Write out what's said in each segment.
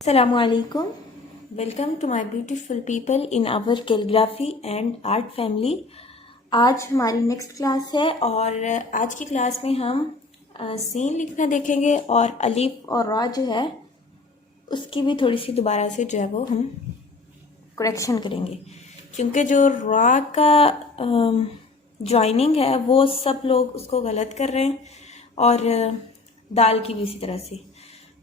Assalamu alaikum. Welcome to my beautiful people in our calligraphy and art family. आज हमारी next class है और आज की क्लास में हम सीन लिखना देखेंगे और अलिफ और रा जो है उसकी भी थोड़ी सी दोबारा से जो है वो हम करेक्शन करेंगे, क्योंकि जो रा का जॉइनिंग है वो सब लोग उसको गलत कर रहे हैं और दाल की भी इसी तरह से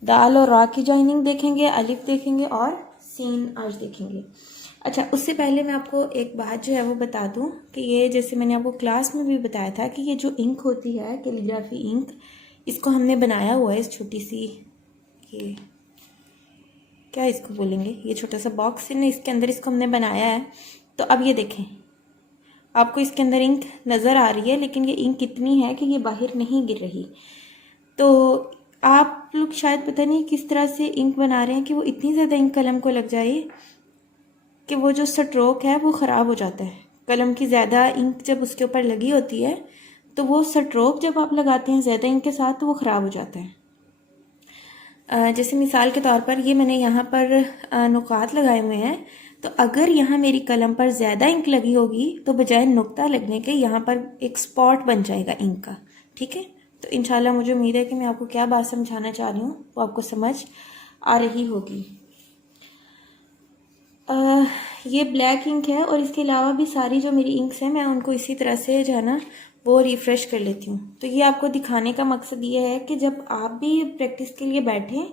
दाल और रा की जॉइनिंग देखेंगे, अलिफ देखेंगे और सीन आज देखेंगे। अच्छा, उससे पहले मैं आपको एक बात जो है वो बता दूं कि ये जैसे मैंने आपको क्लास में भी बताया था कि ये जो इंक होती है कैलीग्राफी इंक, इसको हमने बनाया हुआ है इस छोटी सी, ये क्या इसको बोलेंगे, ये छोटा सा बॉक्स है ना, इसके अंदर इसको हमने बनाया है। तो अब ये देखें, आपको इसके अंदर इंक नज़र आ रही है, लेकिन ये इंक इतनी है कि ये बाहर नहीं गिर रही। तो आप लोग शायद पता नहीं किस तरह से इंक बना रहे हैं कि वो इतनी ज़्यादा इंक कलम को लग जाए कि वो जो स्ट्रोक है वो ख़राब हो जाता है। कलम की ज़्यादा इंक जब उसके ऊपर लगी होती है तो वो स्ट्रोक जब आप लगाते हैं ज़्यादा इंक के साथ तो वो ख़राब हो जाता है। जैसे मिसाल के तौर पर ये मैंने यहाँ पर नुकात लगाए हुए हैं, तो अगर यहाँ मेरी कलम पर ज़्यादा इंक लगी होगी तो बजाय नुक्ता लगने के यहाँ पर एक स्पॉट बन जाएगा इंक का। ठीक है, तो इंशाल्लाह मुझे उम्मीद है कि मैं आपको क्या बात समझाना चाह रही हूँ वो आपको समझ आ रही होगी। ये ब्लैक इंक है और इसके अलावा भी सारी जो मेरी इंक्स हैं मैं उनको इसी तरह से जो है ना वो रिफ़्रेश कर लेती हूँ। तो ये आपको दिखाने का मकसद ये है कि जब आप भी प्रैक्टिस के लिए बैठें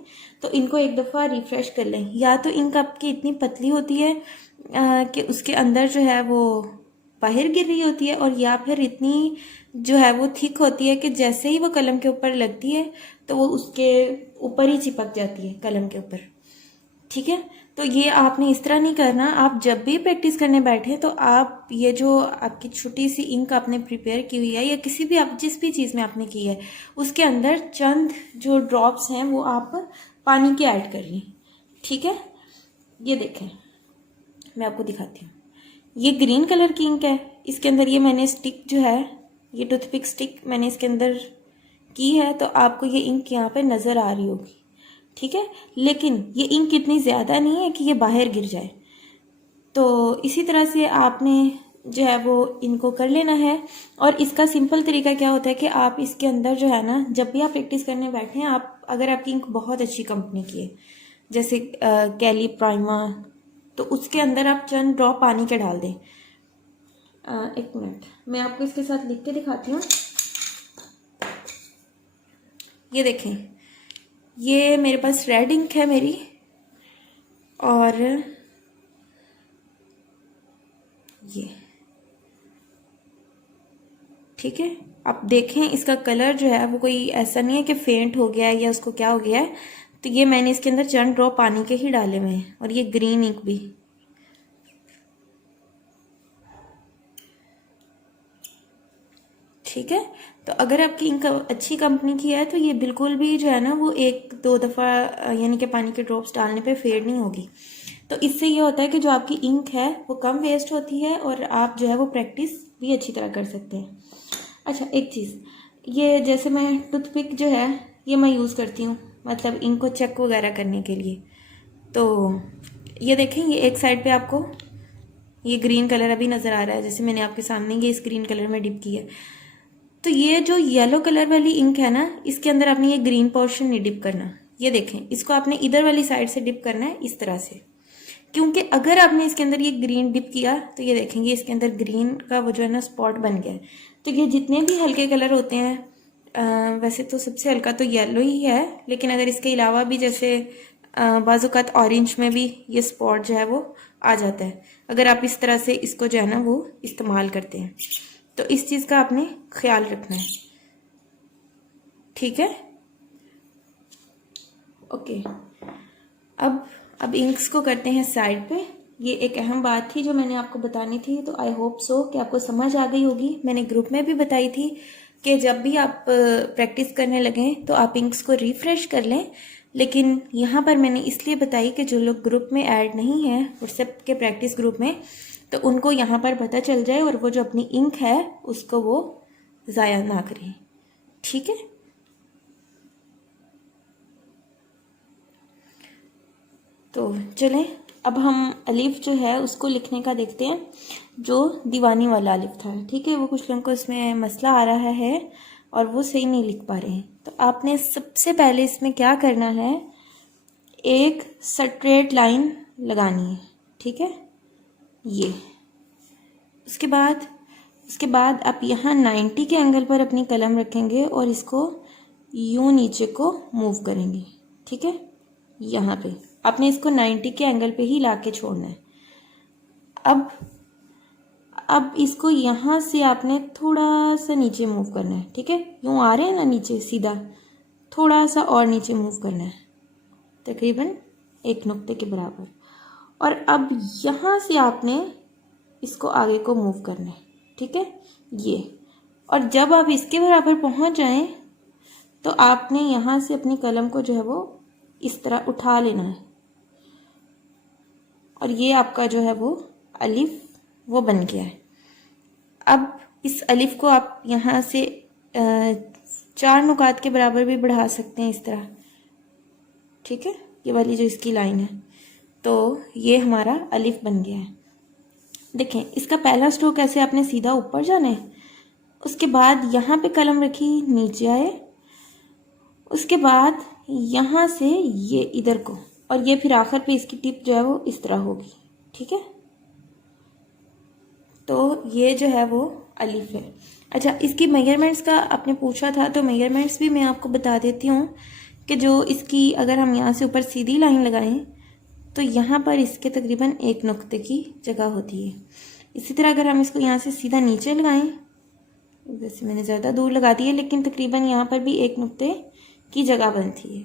तो इनको एक दफ़ा रिफ़्रेश कर लें। या तो इंक आपकी इतनी पतली होती है कि उसके अंदर जो है वो बाहर गिर रही होती है, और या फिर इतनी जो है वो थिक होती है कि जैसे ही वो कलम के ऊपर लगती है तो वो उसके ऊपर ही चिपक जाती है कलम के ऊपर। ठीक है, तो ये आपने इस तरह नहीं करना। आप जब भी प्रैक्टिस करने बैठे तो आप ये जो आपकी छोटी सी इंक आपने प्रिपेयर की हुई है या किसी भी आप जिस भी चीज़ में आपने की है उसके अंदर चंद जो ड्रॉप्स हैं वो आप पानी के ऐड कर लें। ठीक है, ये देखें मैं आपको दिखाती हूँ। ये ग्रीन कलर की इंक है, इसके अंदर ये मैंने स्टिक जो है, ये टूथपिक स्टिक मैंने इसके अंदर की है, तो आपको ये इंक यहाँ पे नज़र आ रही होगी। ठीक है, लेकिन ये इंक इतनी ज़्यादा नहीं है कि ये बाहर गिर जाए। तो इसी तरह से आपने जो है वो इनको कर लेना है। और इसका सिंपल तरीका क्या होता है कि आप इसके अंदर जो है ना, जब भी आप प्रैक्टिस करने बैठे हैं, आप अगर आपकी इंक बहुत अच्छी कंपनी की है जैसे कैली प्राइमा, तो उसके अंदर आप चंद ड्रॉप पानी के डाल दें। एक मिनट, मैं आपको इसके साथ लिख के दिखाती हूँ। ये देखें, ये मेरे पास रेड इंक है मेरी, और ये ठीक है, आप देखें इसका कलर जो है वो कोई ऐसा नहीं है कि फेंट हो गया है या उसको क्या हो गया है। तो ये मैंने इसके अंदर चंद ड्रॉप पानी के ही डाले हुए हैं, और ये ग्रीन इंक भी। ठीक है, तो अगर आपकी इंक अच्छी कंपनी की है तो ये बिल्कुल भी जो है ना वो एक दो दफ़ा यानी कि पानी के ड्रॉप्स डालने पे फेड नहीं होगी। तो इससे ये होता है कि जो आपकी इंक है वो कम वेस्ट होती है और आप जो है वो प्रैक्टिस भी अच्छी तरह कर सकते हैं। अच्छा, एक चीज़, ये जैसे मैं टूथपिक जो है ये मैं यूज़ करती हूँ, मतलब इंक को चेक वगैरह करने के लिए। तो ये देखें, ये एक साइड पे आपको ये ग्रीन कलर अभी नज़र आ रहा है, जैसे मैंने आपके सामने ये इस ग्रीन कलर में डिप की है। तो ये जो येलो कलर वाली इंक है ना, इसके अंदर आपने ये ग्रीन पोर्शन नहीं डिप करना। ये देखें, इसको आपने इधर वाली साइड से डिप करना है इस तरह से, क्योंकि अगर आपने इसके अंदर ये ग्रीन डिप किया तो ये देखेंगे इसके अंदर ग्रीन का वो जो है ना स्पॉट बन गया है। तो ये जितने भी हल्के कलर होते हैं, वैसे तो सबसे हल्का तो येलो ही है, लेकिन अगर इसके अलावा भी जैसे बाज़ात ऑरेंज में भी ये स्पॉट जो है वो आ जाता है, अगर आप इस तरह से इसको जो है ना वो इस्तेमाल करते हैं। तो इस चीज़ का आपने ख्याल रखना है। ठीक है, ओके। अब इंक्स को करते हैं साइड पे। ये एक अहम बात थी जो मैंने आपको बतानी थी, तो आई होप सो कि आपको समझ आ गई होगी। मैंने ग्रुप में भी बताई थी कि जब भी आप प्रैक्टिस करने लगें तो आप इंक्स को रिफ़्रेश कर लें, लेकिन यहाँ पर मैंने इसलिए बताई कि जो लोग ग्रुप में ऐड नहीं हैं व्हाट्सएप के प्रैक्टिस ग्रुप में, तो उनको यहाँ पर पता चल जाए और वो जो अपनी इंक है उसको वो ज़ाया ना करें। ठीक है, तो चलें अब हम अलिफ जो है उसको लिखने का देखते हैं, जो दीवानी वाला अलिफ था। ठीक है, वो कुछ लोगों को इसमें मसला आ रहा है और वो सही नहीं लिख पा रहे हैं। तो आपने सबसे पहले इसमें क्या करना है, एक स्ट्रेट लाइन लगानी है। ठीक है, ये उसके बाद आप यहाँ 90 के एंगल पर अपनी कलम रखेंगे और इसको यूं नीचे को मूव करेंगे। ठीक है, यहाँ पे आपने इसको 90 के एंगल पे ही लाके छोड़ना है। अब इसको यहाँ से आपने थोड़ा सा नीचे मूव करना है। ठीक है, यूं आ रहे हैं ना नीचे सीधा, थोड़ा सा और नीचे मूव करना है, तकरीबन एक नुक्ते के बराबर। और अब यहाँ से आपने इसको आगे को मूव करना है। ठीक है, ये, और जब आप इसके बराबर पहुँच जाएं तो आपने यहाँ से अपनी कलम को जो है वो इस तरह उठा लेना है और ये आपका जो है वो अलिफ वो बन गया है। अब इस अलिफ को आप यहाँ से 4 नुकात के बराबर भी बढ़ा सकते हैं इस तरह। ठीक है, ये वाली जो इसकी लाइन है, तो ये हमारा अलिफ बन गया है। देखें, इसका पहला स्ट्रोक ऐसे आपने सीधा ऊपर जाना है, उसके बाद यहाँ पे कलम रखी, नीचे आए, उसके बाद यहाँ से ये इधर को, और ये फिर आखिर पे इसकी टिप जो है वो इस तरह होगी। ठीक है, तो ये जो है वो अलिफ है। अच्छा, इसकी मेजरमेंट्स का आपने पूछा था, तो मेजरमेंट्स भी मैं आपको बता देती हूँ कि जो इसकी, अगर हम यहाँ से ऊपर सीधी लाइन लगाएं तो यहाँ पर इसके तकरीबन 1 नुक्ते की जगह होती है। इसी तरह अगर हम इसको यहाँ से सीधा नीचे लगाएं, वैसे मैंने ज़्यादा दूर लगा दी है, लेकिन तकरीबन यहाँ पर भी 1 नुक्ते की जगह बनती है।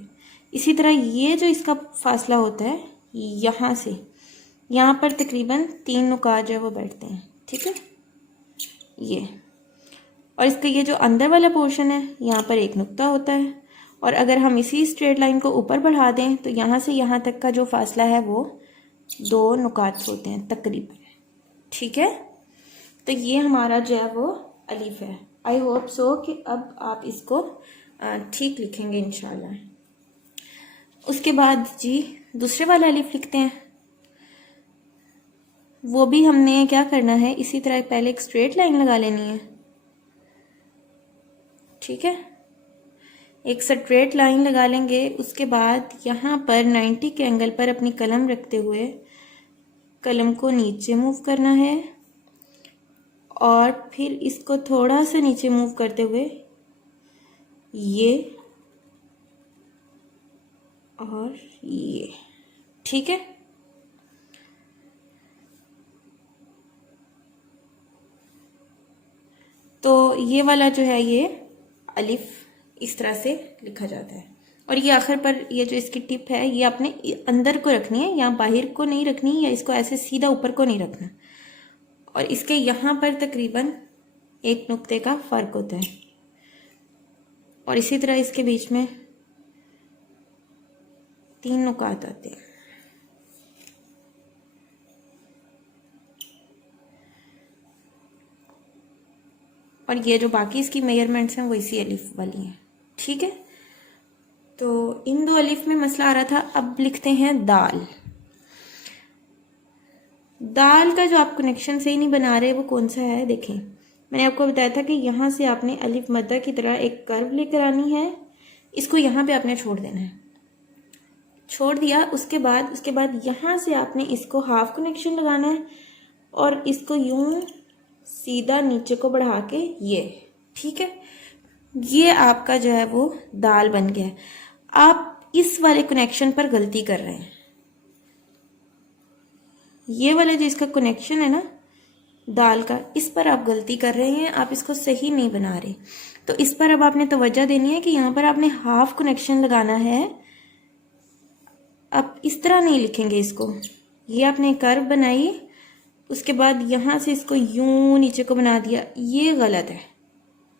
इसी तरह ये जो इसका फासला होता है, यहाँ से यहाँ पर तकरीबन 3 नुकात जो है वो बैठते हैं। ठीक है, ये, और इसका ये जो अंदर वाला पोर्शन है, यहाँ पर 1 नुक्ता होता है, और अगर हम इसी स्ट्रेट लाइन को ऊपर बढ़ा दें तो यहाँ से यहाँ तक का जो फासला है वो 2 नुकात होते हैं तकरीबन। ठीक है, तो ये हमारा जो है वो अलिफ है। आई होप सो कि अब आप इसको ठीक लिखेंगे इंशाल्लाह। उसके बाद जी दूसरे वाला अलिफ लिखते हैं। वो भी हमने क्या करना है, इसी तरह पहले एक स्ट्रेट लाइन लगा लेनी है। ठीक है, एक स्ट्रेट लाइन लगा लेंगे, उसके बाद यहाँ पर 90 के एंगल पर अपनी कलम रखते हुए कलम को नीचे मूव करना है और फिर इसको थोड़ा सा नीचे मूव करते हुए ये और ये। ठीक है, तो ये वाला जो है ये अलिफ इस तरह से लिखा जाता है। और ये आखिर पर ये जो इसकी टिप है, ये आपने अंदर को रखनी है, यहाँ बाहर को नहीं रखनी, या इसको ऐसे सीधा ऊपर को नहीं रखना। और इसके यहाँ पर तकरीबन 1 नुक्ते का फ़र्क होता है, और इसी तरह इसके बीच में 3 नुकात आते हैं। और ये जो बाकी इसकी मेजरमेंट्स हैं वो इसी अलिफ वाली हैं। ठीक है, तो इन 2 अलिफ में मसला आ रहा था। अब लिखते हैं दाल। दाल का जो आप कनेक्शन सही नहीं बना रहे वो कौन सा है, देखें, मैंने आपको बताया था कि यहाँ से आपने अलिफ मद्दा की तरह एक कर्व लेकर आनी है, इसको यहाँ पे आपने छोड़ देना है। छोड़ दिया, उसके बाद यहाँ से आपने इसको हाफ कनेक्शन लगाना है और इसको यूं सीधा नीचे को बढ़ा के ये। ठीक है, ये आपका जो है वो दाल बन गया है। आप इस वाले कनेक्शन पर गलती कर रहे हैं, ये वाला जो इसका कनेक्शन है ना दाल का, इस पर आप गलती कर रहे हैं, आप इसको सही नहीं बना रहे। तो इस पर अब आपने तवज्जो देनी है कि यहाँ पर आपने हाफ कनेक्शन लगाना है। अब इस तरह नहीं लिखेंगे इसको, ये आपने कर्व बनाई, उसके बाद यहाँ से इसको यूं नीचे को बना दिया, ये गलत है।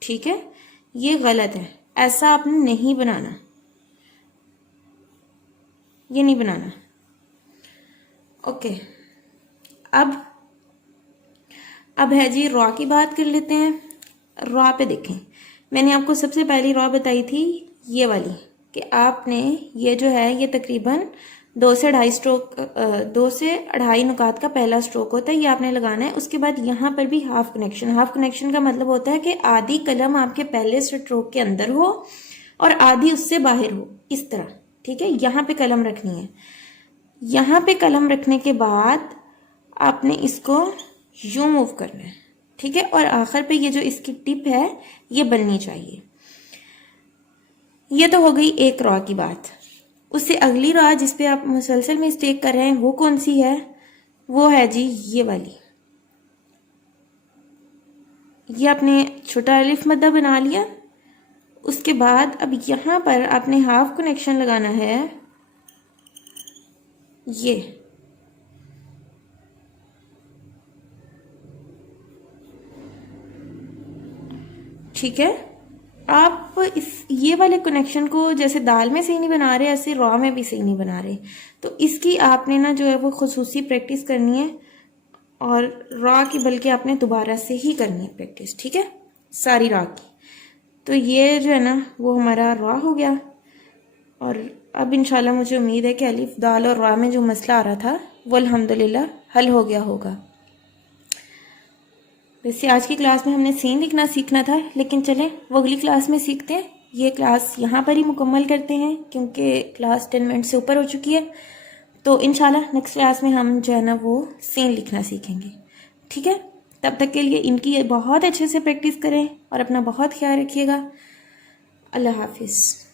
ठीक है, ये गलत है, ऐसा आपने नहीं बनाना, ये नहीं बनाना। ओके, अब है जी रॉ की बात कर लेते हैं। रॉ पे देखें, मैंने आपको सबसे पहली रॉ बताई थी ये वाली, कि आपने ये जो है ये तकरीबन 2 से 2.5 नुकात का पहला स्ट्रोक होता है, ये आपने लगाना है। उसके बाद यहाँ पर भी हाफ कनेक्शन। हाफ कनेक्शन का मतलब होता है कि आधी कलम आपके पहले स्ट्रोक के अंदर हो और आधी उससे बाहर हो, इस तरह। ठीक है, यहाँ पे कलम रखनी है। यहाँ पे कलम रखने के बाद आपने इसको यूं मूव करना है। ठीक है, और आखिर पे ये जो इसकी टिप है ये बननी चाहिए। ये तो हो गई एक रॉ की बात। उससे अगली रॉ जिस पे आप मुसलसल मिस्टेक कर रहे हैं वो कौन सी है? वो है जी ये वाली। ये आपने छोटा अलिफ मद्दा बना लिया। उसके बाद अब यहाँ पर आपने हाफ कनेक्शन लगाना है, ये। ठीक है, आप ये वाले कनेक्शन को जैसे दाल में सही नहीं बना रहे, ऐसे रॉ में भी सही नहीं बना रहे। तो इसकी आपने ना जो है वो खुसूसी प्रैक्टिस करनी है, और रॉ की बल्कि आपने दोबारा से ही करनी है प्रैक्टिस। ठीक है, सारी रॉ की। तो ये जो है ना वो हमारा रॉ हो गया। और अब इंशाल्लाह मुझे उम्मीद है कि अलिफ दाल और रॉ में जो मसला आ रहा था वो अल्हम्दुलिल्लाह हल हो गया होगा। वैसे आज की क्लास में हमने सीन लिखना सीखना था, लेकिन चलें वो अगली क्लास में सीखते हैं। ये क्लास यहाँ पर ही मुकम्मल करते हैं क्योंकि क्लास 10 मिनट से ऊपर हो चुकी है। तो इंशाल्लाह नेक्स्ट क्लास में हम जो है ना वो सीन लिखना सीखेंगे। ठीक है, तब तक के लिए इनकी बहुत अच्छे से प्रैक्टिस करें और अपना बहुत ख्याल रखिएगा। अल्लाह हाफिज़।